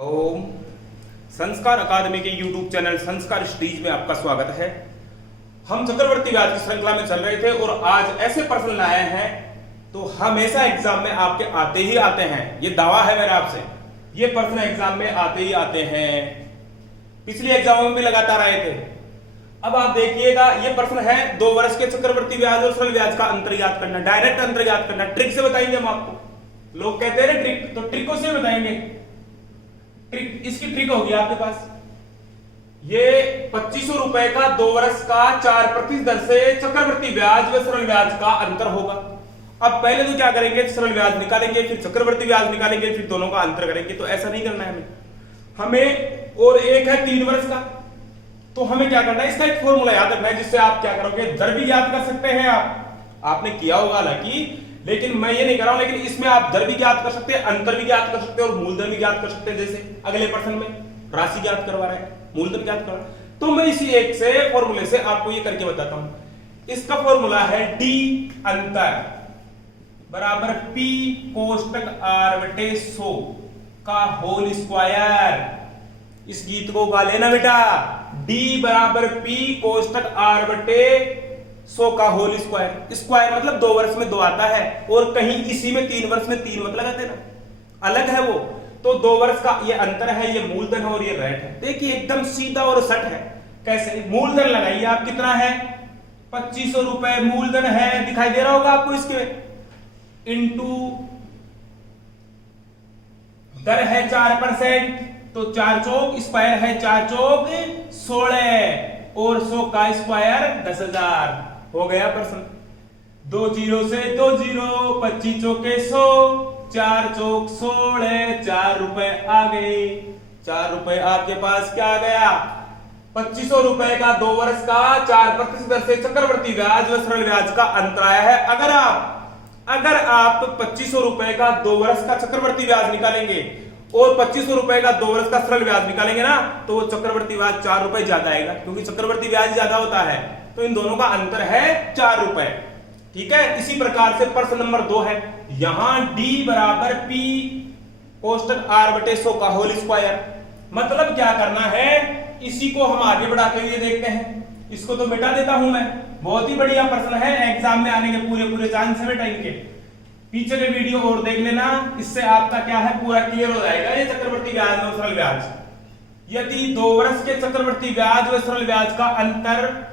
ओम संस्कार अकादमी के YouTube channel संस्कार स्टडीज में आपका स्वागत है। हम चक्रवर्ती व्याज की श्रृंखला में चल रहे थे और आज ऐसे प्रश्न लाए हैं तो हमेशा एग्जाम में आपके आते ही आते हैं। ये दावा है मेरा आपसे, ये प्रश्न एग्जाम में आते ही आते हैं। पिछले एग्जामों में भी लगातार आए थे। अब आप देखिएगा, ये प्रश्न है 2 वर्ष के चक्रवर्ती ब्याज और सरल ब्याज का अंतर ज्ञात करना, डायरेक्ट अंतर ज्ञात करना। ट्रिक से बताएंगे हम आपको। लोग कहते हैं ट्रिक, तो ट्रिकों से बताएंगे। ट्रिक, इसकी ट्रिक होगी आपके पास। ये 2500 रुपए का 2 वर्ष का 4% दर से चक्रवर्ती ब्याज व सरल ब्याज का अंतर होगा। अब पहले तो क्या करेंगे, सरल ब्याज निकालेंगे, फिर चक्रवर्ती ब्याज निकालेंगे, फिर दोनों का अंतर करेंगे। तो ऐसा नहीं करना है हमें। और एक है 3 वर्ष का, तो हमें क्या करना है, इसका एक फॉर्मूला याद रखना है जिससे आप क्या करोगे, दर भी याद कर सकते हैं। आपने किया होगा हालांकि, लेकिन मैं ये नहीं कर रहा हूं। लेकिन इसमें आप दर भी ज्ञात कर सकते हैं, अंतर भी ज्ञात कर सकते हैं और मूलधन भी ज्ञात कर सकते हैं। जैसे अगले प्रश्न में राशि ज्ञात करवा रहे हैं, मूलधन ज्ञात करवा रहे हैं, तो मैं इसी एक से फॉर्मूले से आपको ये करके बताता हूं। इसका फॉर्मूला है डी अंतर बराबर पी कोष्टक आर बटे 100 का होल स्क्वायर। इस गीत को गा लेना बेटा। डी बराबर पी कोष्टक आर बटे 100 का होल स्क्वायर। स्क्वायर मतलब 2 वर्ष में 2 आता है, और कहीं इसी में 3 वर्ष में 3 मत लगाते ना, अलग है वो। तो 2 वर्ष का ये अंतर है, ये मूलधन है और ये रेट है। देखिए एकदम सीधा और सट है। कैसे, मूलधन लगाइए आप, कितना है 2500 रुपए मूलधन है, दिखाई दे रहा होगा आपको, इसके इंटू दर है 4%, तो 4 चौक स्क्वायर है 4 चौक 16 और 100 का स्क्वायर 10,000 हो गया प्रश्न। 2 जीरो से 2 जीरो, 25 चौके 100, 4 चौक 16, 4 रुपए आ गए। 4 रुपए आपके पास क्या आ गया, 2500 रुपए का 2 वर्ष का 4% दर से चक्रवर्ती ब्याज व सरल ब्याज का अंतर आया है। अगर आप 2500 रुपए का 2 वर्ष का चक्रवर्ती ब्याज निकालेंगे और 2500 रुपए का 2 वर्ष का सरल ब्याज निकालेंगे ना, तो वो चक्रवर्ती ब्याज 4 रुपए ज्यादा आएगा, क्योंकि चक्रवर्ती ब्याज ज्यादा होता है। तो इन दोनों का अंतर है 4 रुपए। ठीक है। इसी प्रकार से प्रश्न नंबर 2 है, यहां डी बराबर पी कोष्टक आर बटे 100 का होल स्क्वायर। मतलब क्या करना है, इसी को हम आगे बढ़ा के लिए देखते हैं। इसको तो मिटा देता हूं मैं। बहुत ही बढ़िया प्रश्न है, एग्जाम में आने के पूरे चांस है बेटा इनके। पीछे के वीडियो और देख लेना, इससे आपका क्या है पूरा क्लियर हो जाएगा ये चक्रवर्ती ब्याज और सरल ब्याज। यदि 2 वर्ष के चक्रवर्ती ब्याज व सरल ब्याज का अंतर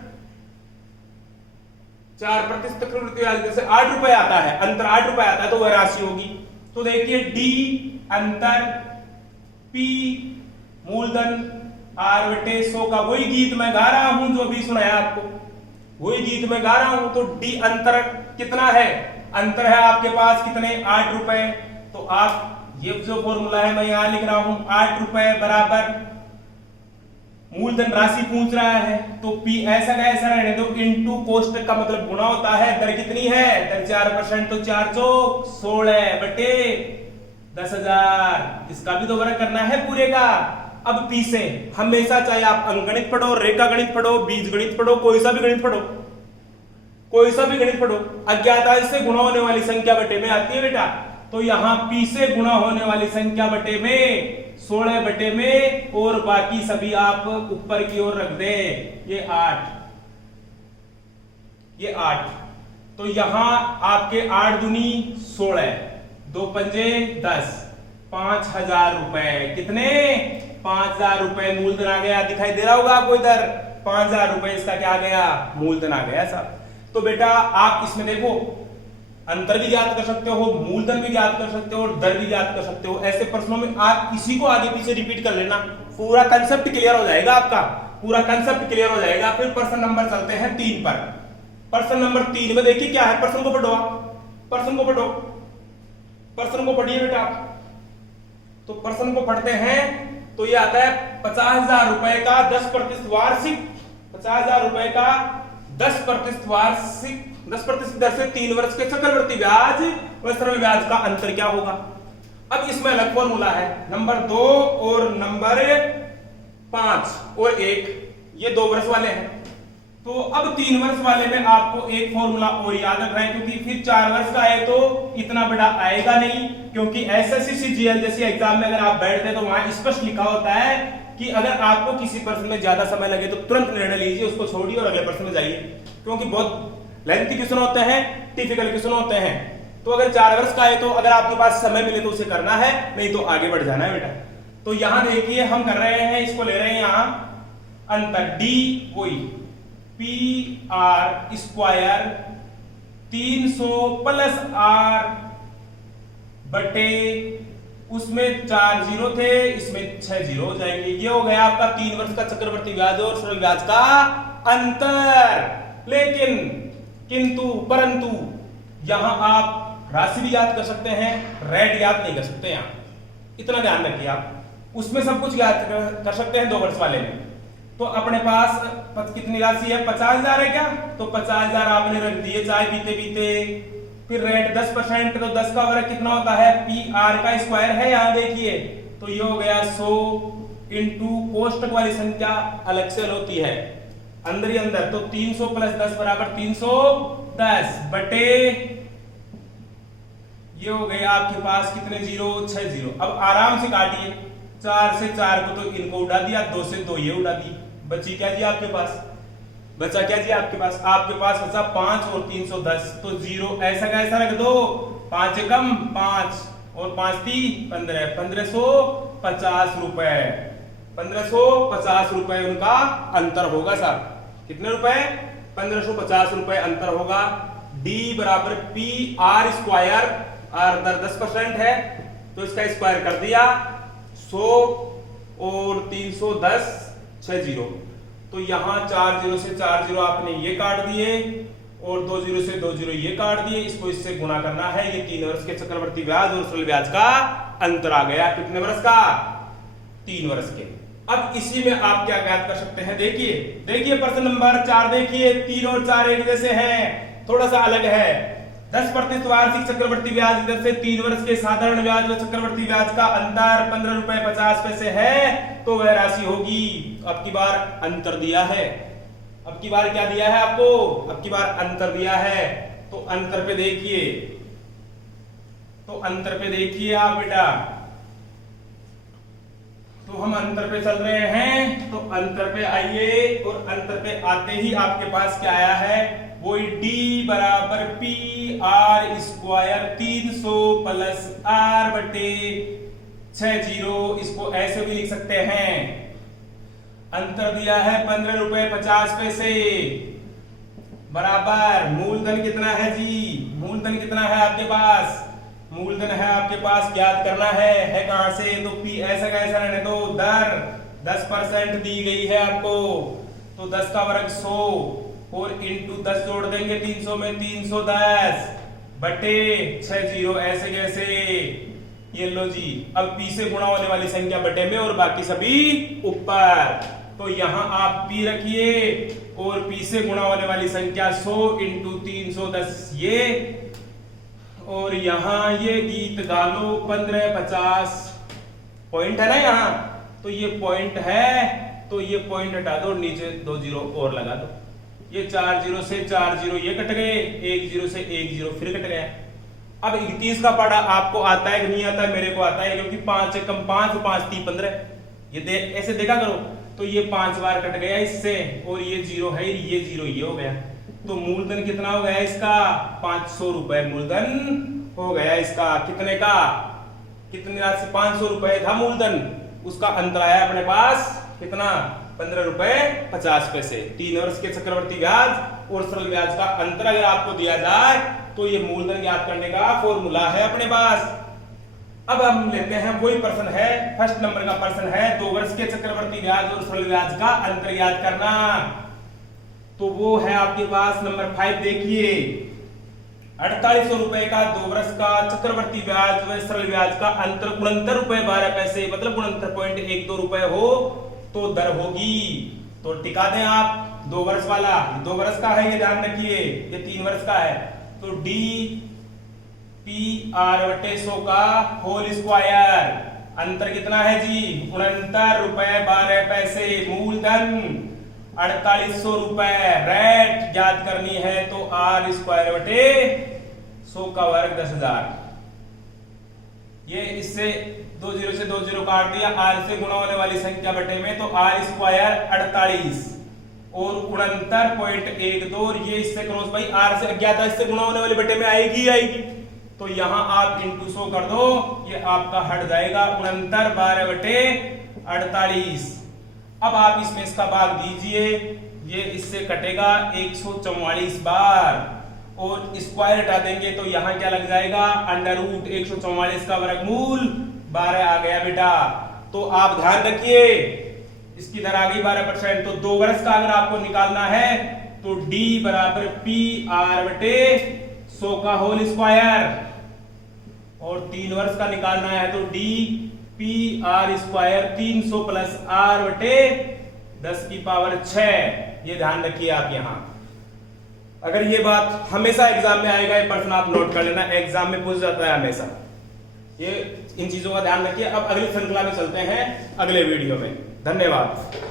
4% चक्रवर्ती ब्याज जैसे 8 रुपए आता है, अंतर 8 रुपए आता है, तो वह राशि होगी। तो देखिए डी अंतर पी मूलधन आर बटे 100 का, वही गीत मैं गा रहा हूं जो अभी सुनाया आपको, वही गीत मैं गा रहा हूं। तो डी अंतर कितना है, अंतर है आपके पास कितने, 8 रुपए। तो आप ये जो फॉर्मूला है मैं यहां लिख रहा हूं, 8 रुपए बराबर मूलधन राशि पूछ रहा है, तो पी ऐसा का ऐसा रहने दो, इंटू कोष्टक का मतलब गुणा होता है। दर कितनी है, दर 4%, तो 4 चौक 16 बटे 10,000। इसका भी दोबारा करना है पूरे का। अब पी से हमेशा, चाहे आप अंकगणित पढ़ो, रेखा गणित पढ़ो, बीज गणित पढ़ो, कोई सा भी गणित पढ़ो, कोई सा भी गणित पढ़ो, अज्ञात से गुणा होने वाली संख्या बटे में आती है बेटा। तो यहां पी से गुणा होने वाली संख्या बटे में 16 बटे में, और बाकी सभी आप ऊपर की ओर रख दे। ये 8, ये 8, तो यहां आपके 8 दूनी 16, 2 पंजे 10, 5,000 रुपए। कितने, 5,000 रुपए मूलधन आ गया। दिखाई दे रहा होगा आपको इधर, 5,000 रुपए इसका क्या आ गया, मूलधन आ गया साहब। तो बेटा आप इसमें देखो, अंतर भी ज्ञात कर सकते हो, मूलधन भी ज्ञात कर सकते हो और दर भी ज्ञात कर सकते हो। ऐसे प्रश्नों में आप इसी को आगे पीछे रिपीट कर लेना, पूरा कंसेप्ट क्लियर हो जाएगा आपका, पूरा कंसेप्ट क्लियर हो जाएगा। फिर प्रश्न नंबर चलते हैं 3 पर। प्रश्न नंबर 3 में देखिए क्या है, प्रश्न को पढ़ो आप, प्रश्न को पढ़ो, प्रश्न को पढ़िए बेटा आप। तो प्रश्न को पढ़ते हैं तो ये आता है 50,000 रुपए का 10% वार्षिक, 50,000 रुपए का 10% वार्षिक 10% दर से 3 वर्ष के चक्रवर्ती ब्याज व सरल ब्याज का अंतर क्या होगा। अब इसमें अलग फॉर्मूला है, नंबर 2 और नंबर 5 और 1, ये 2 वर्ष वाले हैं। तो अब 3 वर्ष वाले में आपको एक फॉर्मूला और याद रखना है, क्योंकि फिर 4 वर्ष का है तो इतना बड़ा आएगा नहीं, क्योंकि एसएससी जीएल जैसे एग्जाम में अगर आप बैठते तो वहां स्पष्ट लिखा होता है कि अगर आपको किसी प्रश्न में ज्यादा समय लगे तो तुरंत निर्णय लीजिए, उसको छोड़िए और अगले प्रश्न में जाइए, क्योंकि बहुत लेंथी क्वेश्चन होते हैं, टिपिकल क्वेश्चन होते हैं। तो अगर 4 वर्ष का है तो अगर आपके पास समय मिले तो उसे करना है, नहीं तो आगे बढ़ जाना है बेटा। तो यहां देखिए हम कर रहे हैं, इसको ले रहे हैं यहां अंतर डी वही pi r square 300 plus r बटे उसमें 4 जीरो थे, इसमें 6 जीरो हो जाएंगे। ये हो गया आपका 3 वर्ष का चक्रवर्ती ब्याज और सरल ब्याज का अंतर। लेकिन किंतु परंतु यहां आप राशि भी याद कर सकते हैं, रेट याद नहीं कर सकते। यहां इतना ध्यान रखिए, आप उसमें सब कुछ याद कर सकते हैं 2 वर्ष वाले में। तो अपने पास कितनी राशि है, 50,000 है क्या, तो 50,000 आपने रख दिए चाय पीते पीते। फिर रेट 10%, तो 10 का वर्ग कितना होता है, पी आर का स्क्वायर है, यहां देखिए, तो ये हो गया 100 इंटू कोष्टक वाली संख्या अलग से होती है अंदर ही अंदर, तो 300 प्लस 10 बराबर 310 बटे ये हो गए आपके पास कितने जीरो, 6 जीरो। अब आराम से काटिए, 4 से 4 को तो इनको उड़ा दिया, 2 से 2 ये उड़ा दी, बची क्या जी आपके पास, बचा क्या जी आपके पास बचा 5 और 310, तो जीरो ऐसा का ऐसा रख दो, 5 कम 5 और 5 3 15, 1550 रुपए, 1550 रुपए उनका अंतर होगा साहब। कितने रुपए, 1550 रुपए अंतर होगा। डी बराबर पी आर स्क्वायर, आर 10% है तो इसका स्क्वायर कर दिया, 100 और 310 6 जीरो, तो यहां 4 जीरो से 4 जीरो आपने ये काट दिए और 2 जीरो से 2 जीरो ये काट दिए, इसको इससे गुणा करना है। ये 3 वर्ष के चक्रवर्ती ब्याज और सरल ब्याज का अंतर आ गया। कितने वर्ष का, 3 वर्ष के। अब इसी में आप क्या ज्ञात कर सकते हैं, देखिए प्रश्न नंबर 4 देखिए, 3 और 4 एक जैसे हैं, थोड़ा सा अलग है। 10% वार्षिक चक्रवर्ती ब्याज इधर से 3 वर्ष के साधारण ब्याज और चक्रवर्ती ब्याज का अंतर 15 रुपए 50 पैसे है, तो वह राशि होगी। अब की बार अंतर दिया है, अब की बार क्या दिया है आपको, अब की बार अंतर दिया है। तो अंतर पे देखिए, तो अंतर पे देखिए आप बेटा, तो हम अंतर पे चल रहे हैं, तो अंतर पे आइए और अंतर पे आते ही आपके पास क्या आया है, वो d बराबर pi r square 300 plus r बटे 6 जीरो, इसको ऐसे भी लिख सकते हैं। अंतर दिया है 15 रुपए 50 पैसे बराबर मूलधन कितना है जी, मूलधन कितना है आपके पास, मूलधन है आपके पास, ज्ञात करना है कहां से, तो पी ऐसा का ऐसा रहने दो, दर 10% दी गई है आपको, तो 10 का वर्ग 100 और इंटू 10 जोड़ देंगे 300 में 310 बटे 6 जीरो, ऐसे कैसे, ये लो जी। अब पी से गुणा होने वाली संख्या बटे में और बाकी सभी ऊपर, तो यहां आप पी रखिए और पी से गुणा होने वाली संख्या 100 इंटू 310 ये, और यहां ये गीत गा लो 1550 पॉइंट है ना यहाँ, तो ये पॉइंट है, तो ये पॉइंट हटा दो, नीचे 2 जीरो और लगा दो, ये 4 जीरो से 4 जीरो ये कट गए, 1 जीरो से 1 जीरो फिर कट गया। अब 31 का पढ़ा आपको आता है कि नहीं आता है, मेरे को आता है, क्योंकि 5 कम 5 5 3 15, ये ऐसे देखा करो, तो ये 5 बार कट गया इससे, और ये जीरो है, ये जीरो ये हो गया, तो मूलधन कितना हो गया इसका, 500 रुपए मूलधन हो गया इसका। कितने का, कितनी राशि, 500 रुपए था मूलधन, उसका अंतर आया अपने पास कितना, 15 रुपए 50 पैसे। 3 वर्ष के चक्रवर्ती ब्याज और सरल ब्याज का अंतर अगर आपको दिया जाए तो ये मूलधन ज्ञात करने का फॉर्मूला है अपने पास। अब हम लेते हैं वही प्रश्न है, फर्स्ट नंबर का प्रश्न है, 2 वर्ष के चक्रवर्ती ब्याज और सरल ब्याज का अंतर ज्ञात करना, तो वो है आपके पास नंबर 5 देखिए, 4800 रुपए का 2 वर्ष का चक्रवर्ती ब्याज व सरल ब्याज का अंतर 69 रुपए 12 पैसे, मतलब 69.12 रुपए हो तो दर होगी। तो टिका दें आप, 2 वर्ष वाला 2 वर्ष का है, ये ध्यान रखिए, ये 3 वर्ष का है, तो डी पी आर बटे 100 का होल स्क्वायर, अंतर कितना है जी, 69 रुपए 12 पैसे मूलधन, 4800 रुपए। रेट याद करनी है तो आर स्क्वायर बटे 100 का वर्ग 10,000। ये इससे 20 से 20 काट दिया, आर से गुणा होने वाली संख्या बटे में, तो आर स्क्वायर 48 और 69.12, और ये इससे क्रॉस भाई आर से अज्ञात है, इससे गुणा होने वाली बटे में आएगी आएगी, तो यहां आप इंटू 100 कर दो, ये आपका हट जाएगा 69 12 बटे 48। अब आप इसमें इसका भाग दीजिए, ये इससे कटेगा 144 बार, और स्क्वायर हटा देंगे तो यहां क्या लग जाएगा, अंडर रूट 144 का वर्गमूल 12 आ गया बेटा। तो आप ध्यान रखिए, इसकी दर आ गई 12%, तो 2 वर्ष का अगर आपको निकालना है तो d बराबर पी आर बटे 100 का होल स्क्वायर, और 3 वर्ष का निकालना है तो d pi r square 300 plus r बटे 10 की पावर 6। ये ध्यान रखिए आप यहां, अगर ये बात हमेशा एग्जाम में आएगा, ये प्रश्न आप नोट कर लेना, एग्जाम में पूछ जाता है हमेशा, ये इन चीजों का ध्यान रखिए। अब अगली श्रृंखला में चलते हैं अगले वीडियो में। धन्यवाद।